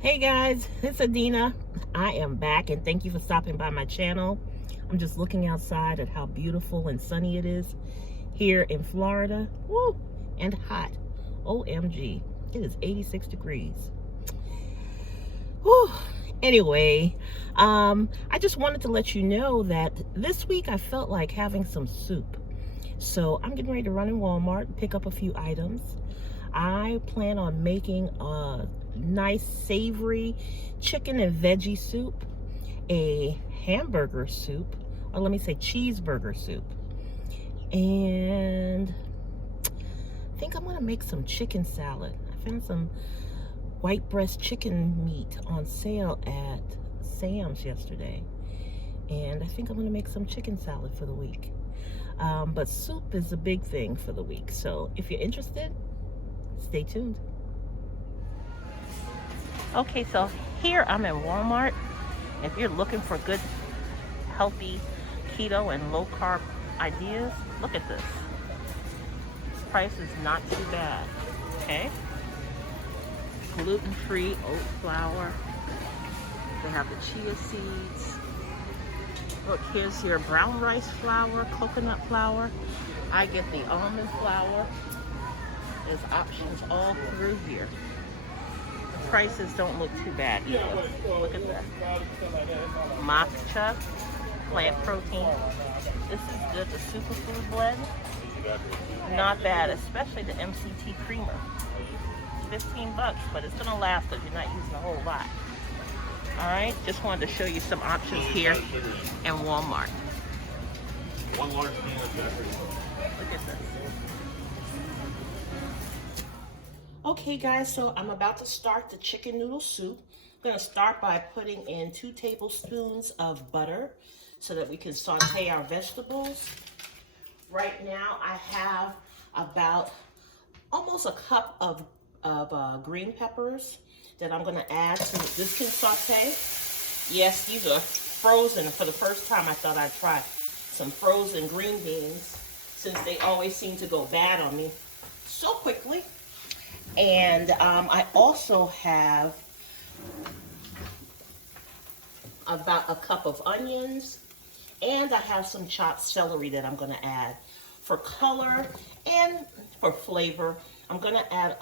Hey guys, it's Adina. I am back and thank you for stopping by my channel. I'm just looking outside at how beautiful and sunny it is here in Florida. Woo! And hot. OMG. It is 86 degrees. Whew. Anyway, I just wanted to let you know that this week I felt like having some soup. So I'm getting ready to run in Walmart and pick up a few items. I plan on making a nice savory chicken and veggie soup, a hamburger soup, or let me say cheeseburger soup. And I think I'm gonna make some chicken salad. I found some white breast chicken meat on sale at Sam's yesterday. And I think I'm gonna make some chicken salad for the week. But soup is a big thing for the week. So if you're interested, stay tuned. Okay, so here I'm in Walmart. If you're looking for good, healthy, keto and low carb ideas, look at this. This price is not too bad, okay? Gluten-free oat flour. They have the chia seeds. Look, here's your brown rice flour, coconut flour. I get the almond flour. There's options all through here. The prices don't look too bad either. Look at that. Matcha, plant protein. This is good, the superfood blend. Not bad, especially the MCT creamer. It's 15 bucks, but it's gonna last because you're not using a whole lot. All right, just wanted to show you some options here in Walmart. One large can of pepper. Look at this. Okay guys, so I'm about to start the chicken noodle soup. I'm gonna start by putting in 2 tablespoons of butter so that we can saute our vegetables. Right now I have about almost a cup of green peppers that I'm gonna add so that this can saute. Yes, these are frozen. For the first time I thought I'd try some frozen green beans since they always seem to go bad on me so quickly. And I also have about a cup of onions, and I have some chopped celery that I'm going to add for color and for flavor. I'm going to add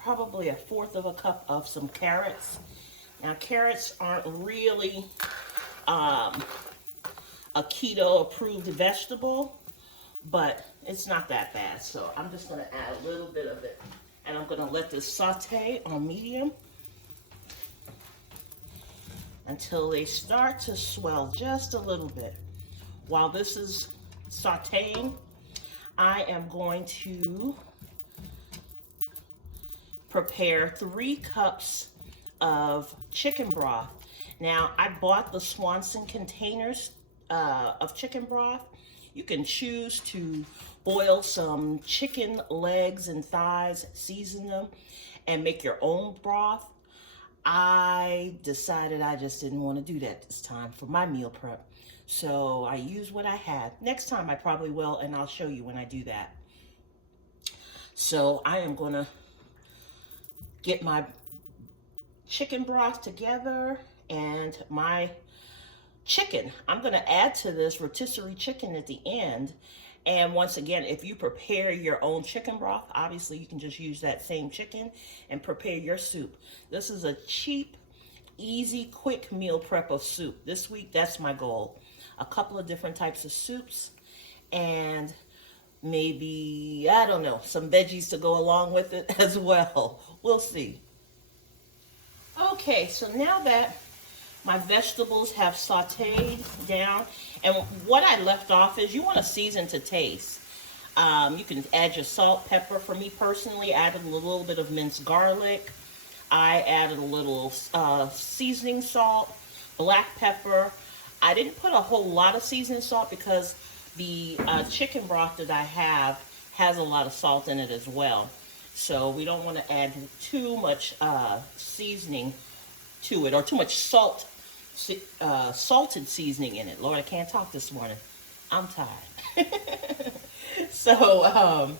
probably 1/4 of a cup of some carrots. Now, carrots aren't really a keto approved vegetable, but it's not that bad. So I'm just going to add a little bit of it. And I'm going to let this saute on medium until they start to swell just a little bit. While this is sauteing, I am going to prepare 3 cups of chicken broth. Now, I bought the Swanson containers of chicken broth. You can choose to boil some chicken legs and thighs, season them, and make your own broth. I decided I just didn't want to do that this time for my meal prep. So I used what I had. Next time I probably will, and I'll show you when I do that. So I am going to get my chicken broth together and my chicken. I'm going to add to this rotisserie chicken at the end. And once again, if you prepare your own chicken broth, obviously you can just use that same chicken and prepare your soup. This is a cheap, easy, quick meal prep of soup. This week, that's my goal. A couple of different types of soups and maybe, I don't know, some veggies to go along with it as well. We'll see. Okay, so now that my vegetables have sauteed down, and what I left off is you want to season to taste. You can add your salt, pepper. For me personally, I added a little bit of minced garlic. I added a little seasoning salt, black pepper. I didn't put a whole lot of seasoning salt because the chicken broth that I have has a lot of salt in it as well. So we don't want to add too much seasoning to it, or too much salted seasoning in it. Lord, I can't talk this morning. I'm tired. So,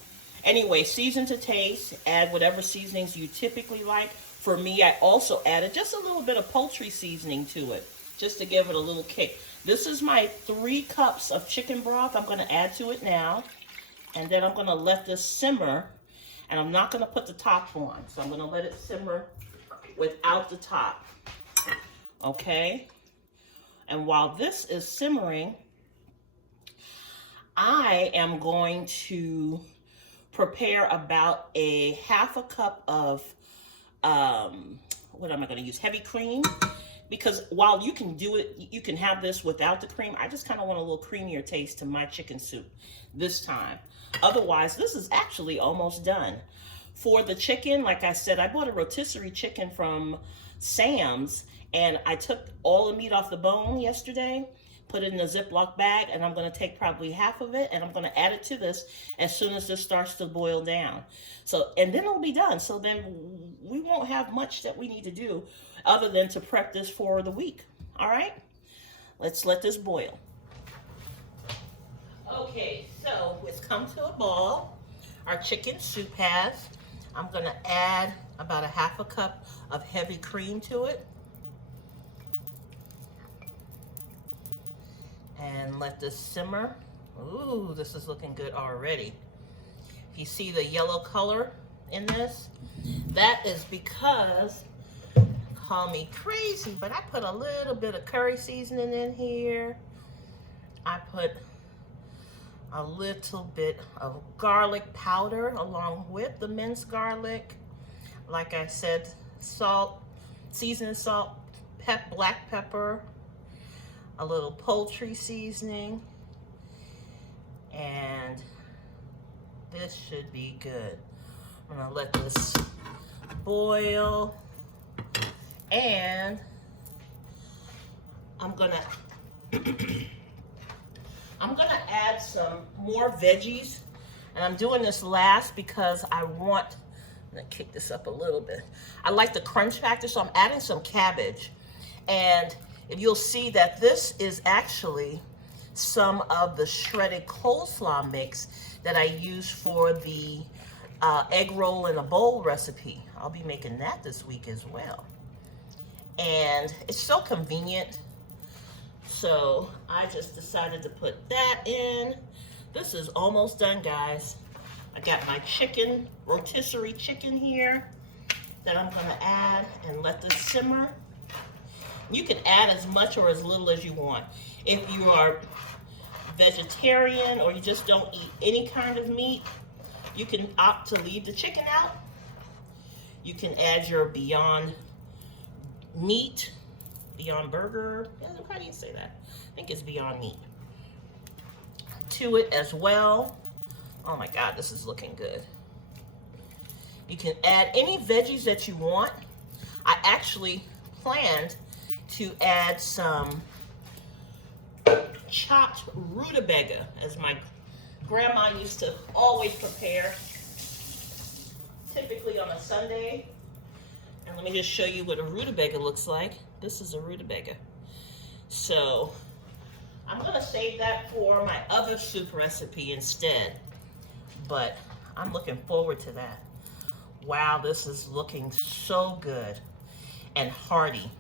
Anyway, season to taste. Add whatever seasonings you typically like. For me, I also added just a little bit of poultry seasoning to it, just to give it a little kick. This is my 3 cups of chicken broth I'm going to add to it now. And then I'm going to let this simmer. And I'm not going to put the top on. So I'm going to let it simmer without the top. Okay? And while this is simmering, I am going to prepare about a half a cup of, what am I going to use? Heavy cream. Because while you can do it, you can have this without the cream. I just kind of want a little creamier taste to my chicken soup this time. Otherwise, this is actually almost done. For the chicken, like I said, I bought a rotisserie chicken from Sam's, and I took all the meat off the bone yesterday, put it in a Ziploc bag, and I'm going to take probably half of it, and I'm going to add it to this as soon as this starts to boil down. So, and then it'll be done. So then we won't have much that we need to do other than to prep this for the week. All right? Let's let this boil. Okay, so it's come to a boil. Our chicken soup has. I'm going to add about a half a cup of heavy cream to it. And let this simmer. Ooh, this is looking good already. If you see the yellow color in this, that is because, call me crazy, but I put a little bit of curry seasoning in here. I put a little bit of garlic powder along with the minced garlic. Like I said, salt, seasoned salt, black pepper, a little poultry seasoning, and this should be good. I'm gonna let this boil, and I'm gonna add some more veggies, and I'm doing this last because I'm gonna kick this up a little bit. I like the crunch factor, so I'm adding some cabbage, and you'll see that this is actually some of the shredded coleslaw mix that I use for the egg roll in a bowl recipe. I'll be making that this week as well. And it's so convenient. So I just decided to put that in. This is almost done, guys. I got my chicken, rotisserie chicken here that I'm gonna add and let this simmer. You can add as much or as little as you want. If you are vegetarian or you just don't eat any kind of meat, you can opt to leave the chicken out. You can add your Beyond Meat, Beyond Burger, how do you say that? I think it's Beyond Meat, to it as well. Oh my God, this is looking good. You can add any veggies that you want. I actually planned to add some chopped rutabaga, as my grandma used to always prepare, typically on a Sunday. And let me just show you what a rutabaga looks like. This is a rutabaga. So I'm gonna save that for my other soup recipe instead, but I'm looking forward to that. Wow, this is looking so good and hearty.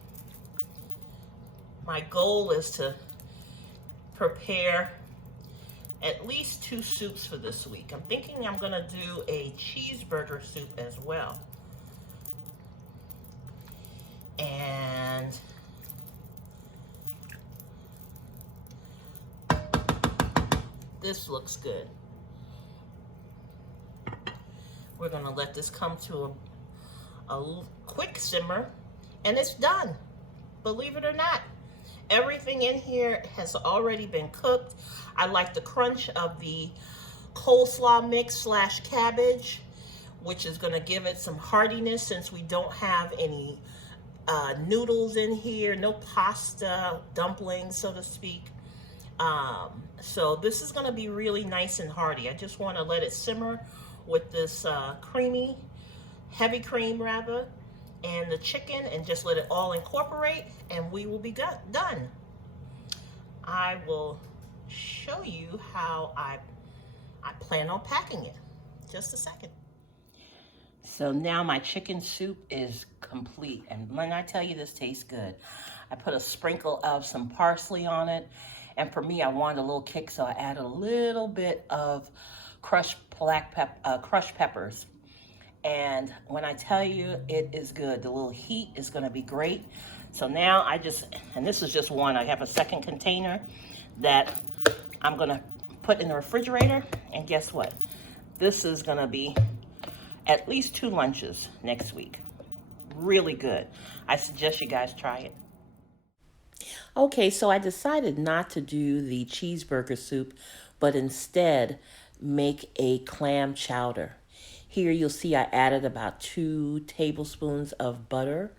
My goal is to prepare at least 2 soups for this week. I'm thinking I'm gonna do a cheeseburger soup as well. And this looks good. We're gonna let this come to a quick simmer, and it's done. Believe it or not, everything in here has already been cooked. I like the crunch of the coleslaw mix / cabbage, which is gonna give it some heartiness since we don't have any noodles in here, no pasta, dumplings, so to speak. So this is gonna be really nice and hearty. I just wanna let it simmer with this heavy cream rather, and the chicken, and just let it all incorporate, and we will be done. I will show you how I plan on packing it. just a second. So now my chicken soup is complete. And when I tell you this tastes good, I put a sprinkle of some parsley on it. And for me, I wanted a little kick, so I added a little bit of crushed peppers. And when I tell you it is good, the little heat is gonna be great. So now and this is just one, I have a second container that I'm gonna put in the refrigerator. And guess what? This is gonna be at least 2 lunches next week. Really good. I suggest you guys try it. Okay, so I decided not to do the cheeseburger soup, but instead make a clam chowder. Here you'll see I added about 2 tablespoons of butter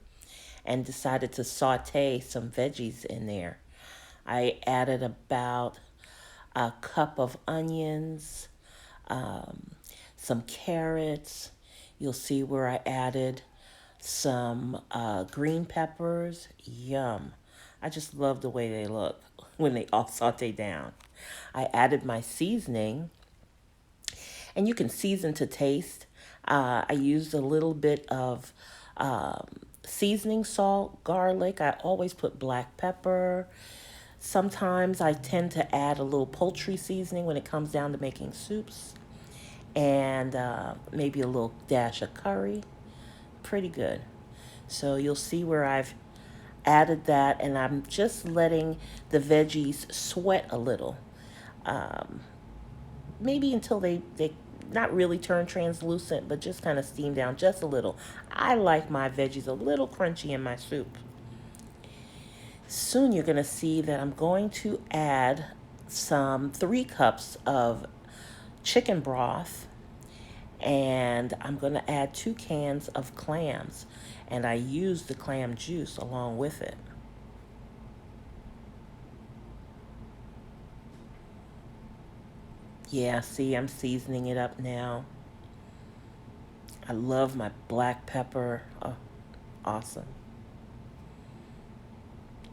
and decided to saute some veggies in there. I added about a cup of onions, some carrots. You'll see where I added some green peppers. Yum. I just love the way they look when they all saute down. I added my seasoning, and you can season to taste. I used a little bit of seasoning salt, garlic. I always put black pepper. Sometimes I tend to add a little poultry seasoning when it comes down to making soups. And maybe a little dash of curry. Pretty good. So you'll see where I've added that, and I'm just letting the veggies sweat a little. Maybe until they not really turn translucent, but just kind of steam down just a little. I like my veggies a little crunchy in my soup. Soon you're going to see that I'm going to add some 3 cups of chicken broth, and I'm going to add 2 cans of clams, and I use the clam juice along with it. Yeah, see, I'm seasoning it up now. I love my black pepper. Oh, awesome.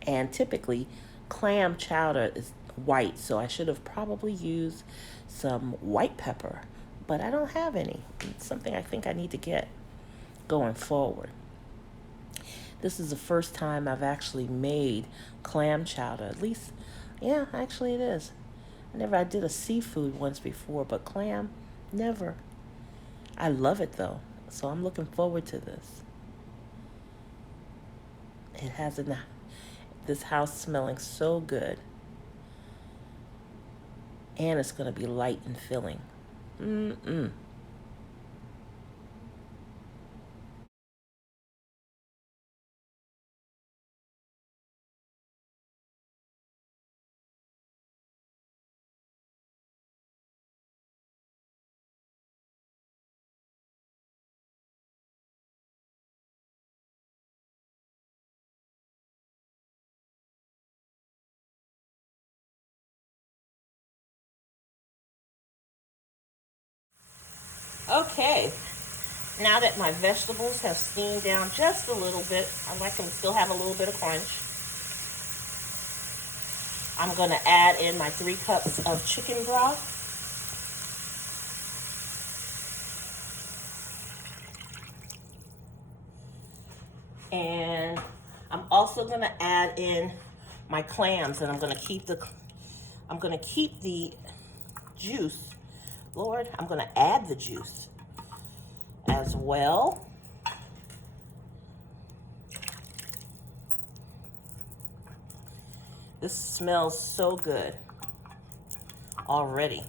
And typically, clam chowder is white, so I should have probably used some white pepper, but I don't have any. It's something I think I need to get going forward. This is the first time I've actually made clam chowder. At least, yeah, actually it is. I did a seafood once before, but clam, never. I love it though, so I'm looking forward to this. It has this house smelling so good. And it's going to be light and filling. Okay, now that my vegetables have steamed down just a little bit, I like them to still have a little bit of crunch. I'm going to add in my 3 cups of chicken broth. And I'm also going to add in my clams, and I'm going to keep the juice. Lord, I'm going to add the juice as well. This smells so good already.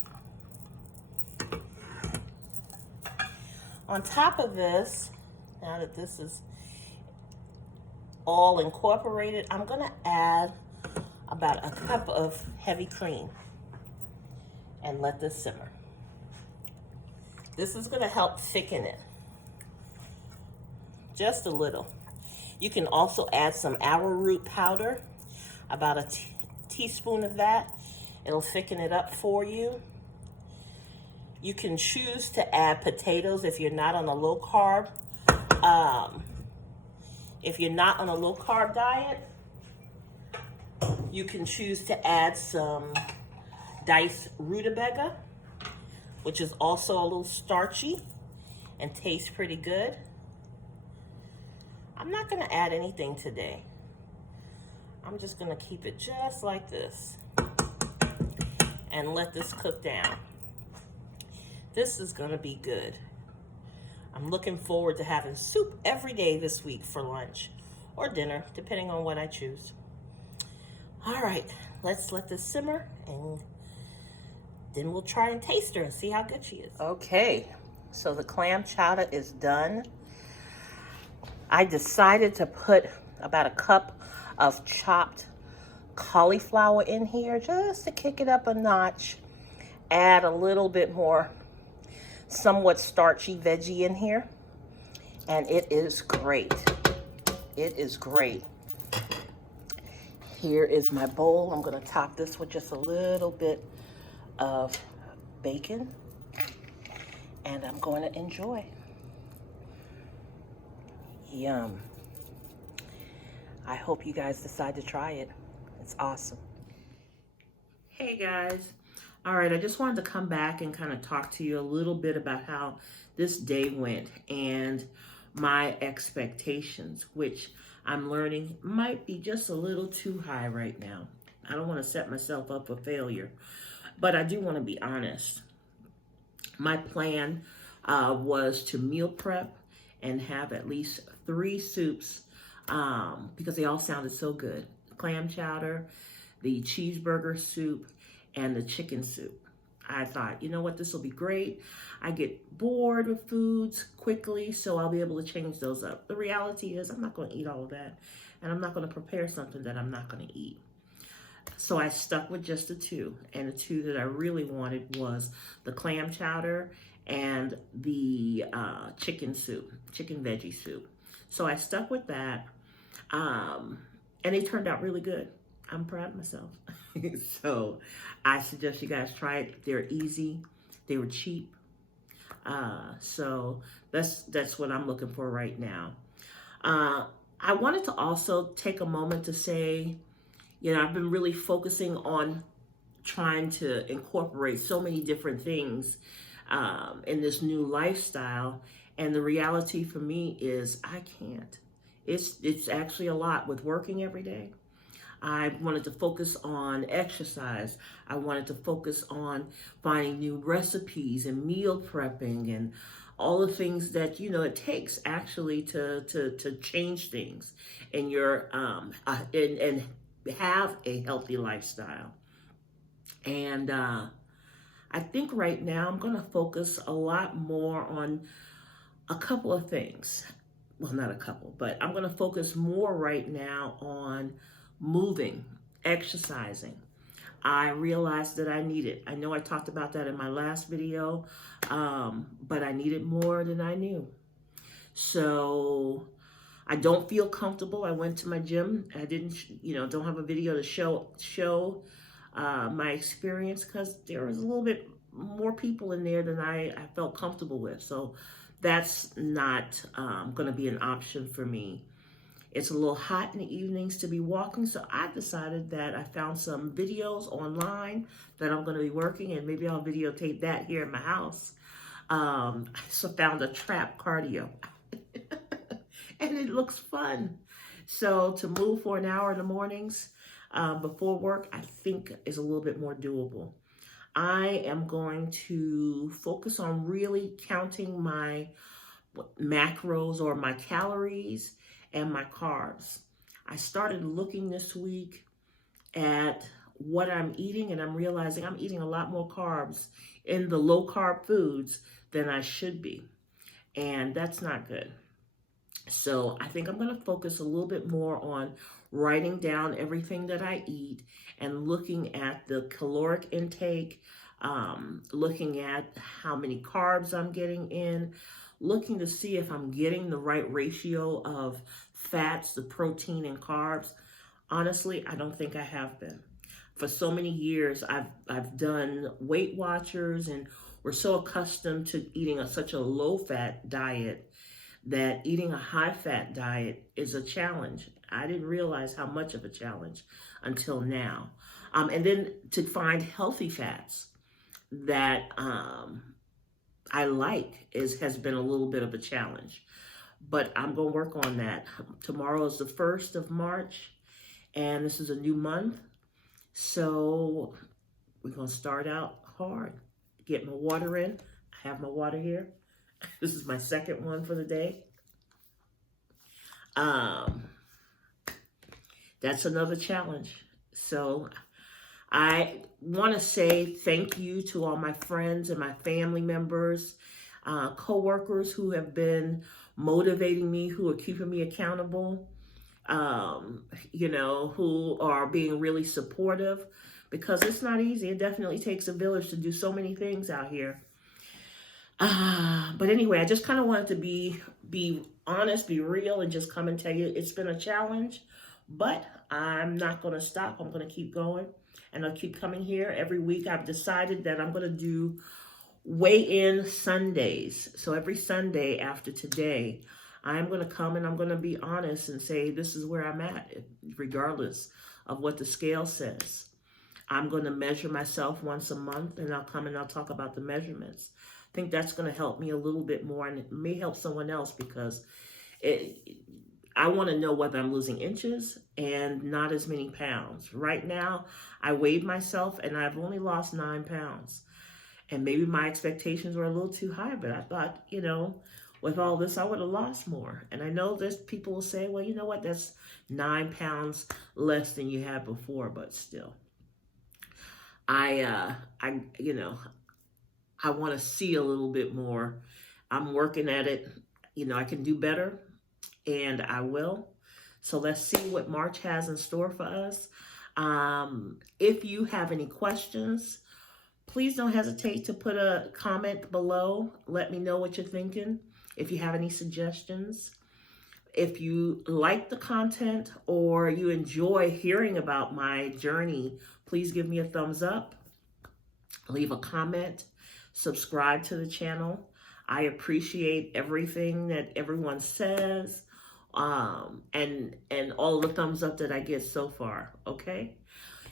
On top of this, now that this is all incorporated, I'm going to add about a cup of heavy cream and let this simmer. This is going to help thicken it just a little. You can also add some arrowroot powder, about a teaspoon of that. It'll thicken it up for you. You can choose to add potatoes if you're not on a low carb. If you're not on a low carb diet, you can choose to add some diced rutabaga, which is also a little starchy and tastes pretty good. I'm not gonna add anything today. I'm just gonna keep it just like this and let this cook down. This is gonna be good. I'm looking forward to having soup every day this week for lunch or dinner, depending on what I choose. All right, let's let this simmer and then we'll try and taste her and see how good she is. Okay, so the clam chowder is done. I decided to put about a cup of chopped cauliflower in here just to kick it up a notch. Add a little bit more somewhat starchy veggie in here. And it is great. It is great. Here is my bowl. I'm gonna top this with just a little bit of bacon. And I'm going to enjoy. Yum. I hope you guys decide to try it. It's awesome. Hey guys. All right, I just wanted to come back and kind of talk to you a little bit about how this day went and my expectations, which I'm learning might be just a little too high right now. I don't want to set myself up for failure, but I do want to be honest. My plan was to meal prep and have at least 3 soups because they all sounded so good. Clam chowder, the cheeseburger soup, and the chicken soup. I thought, you know what, this will be great. I get bored with foods quickly, so I'll be able to change those up. The reality is I'm not going to eat all of that, and I'm not going to prepare something that I'm not going to eat. So I stuck with just the 2, and the 2 that I really wanted was the clam chowder and the chicken veggie soup. So I stuck with that, and they turned out really good. I'm proud of myself. So I suggest you guys try it. They're easy. They were cheap. So that's what I'm looking for right now. I wanted to also take a moment to say, you know, I've been really focusing on trying to incorporate so many different things in this new lifestyle. And the reality for me is I can't. It's actually a lot with working every day. I wanted to focus on exercise. I wanted to focus on finding new recipes and meal prepping and all the things that, you know, it takes actually to change things in your and have a healthy lifestyle. And I think right now I'm going to focus a lot more on a couple of things. Well, not a couple, but I'm going to focus more right now on moving, exercising. I realized that I need it. I know I talked about that in my last video, but I needed more than I knew. So I don't feel comfortable. I went to my gym. I didn't, don't have a video to show my experience because there was a little bit more people in there than I felt comfortable with. So that's not going to be an option for me. It's a little hot in the evenings to be walking, so I decided that I found some videos online that I'm going to be working, and maybe I'll videotape that here in my house. I also found a trap cardio, and it looks fun. So to move for an hour in the mornings before work, I think is a little bit more doable. I am going to focus on really counting my macros or my calories and my carbs. I started looking this week at what I'm eating, and I'm realizing I'm eating a lot more carbs in the low carb foods than I should be. And that's not good. So I think I'm going to focus a little bit more on writing down everything that I eat and looking at the caloric intake, looking at how many carbs I'm getting in, looking to see if I'm getting the right ratio of fats, the protein, and carbs. Honestly, I don't think I have been. For so many years, I've done Weight Watchers, and we're so accustomed to eating such a low-fat diet that eating a high-fat diet is a challenge. I didn't realize how much of a challenge until now. And then to find healthy fats that I like has been a little bit of a challenge, but I'm going to work on that. Tomorrow is the 1st of March, and this is a new month. So we're going to start out hard. Get my water in. I have my water here. This is my second one for the day. That's another challenge. So I want to say thank you to all my friends and my family members, co-workers who have been motivating me, who are keeping me accountable, who are being really supportive, because it's not easy. It definitely takes a village to do so many things out here. But anyway, I just kind of wanted to be honest, be real, and just come and tell you it's been a challenge, but I'm not going to stop. I'm going to keep going, and I'll keep coming here every week. I've decided that I'm going to do weigh-in Sundays. So every Sunday after today, I'm going to come and I'm going to be honest and say, this is where I'm at, regardless of what the scale says. I'm going to measure myself once a month, and I'll come and I'll talk about the measurements. I think that's going to help me a little bit more, and it may help someone else, because I want to know whether I'm losing inches and not as many pounds. Right now, I weighed myself and I've only lost 9 pounds. And maybe my expectations were a little too high, but I thought, with all this, I would have lost more. And I know there's people will say, well, you know what, that's 9 pounds less than you had before, but still. I want to see a little bit more. I'm working at it. I can do better, and I will. So let's see what March has in store for us. If you have any questions, please don't hesitate to put a comment below. Let me know what you're thinking. If you have any suggestions. If you like the content or you enjoy hearing about my journey, please give me a thumbs up, leave a comment, subscribe to the channel. I appreciate everything that everyone says, and all the thumbs up that I get so far, okay?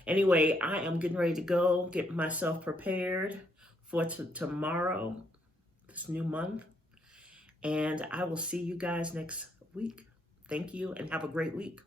Anyway, I am getting ready to go, get myself prepared for tomorrow, this new month, and I will see you guys next week. Thank you, and have a great week.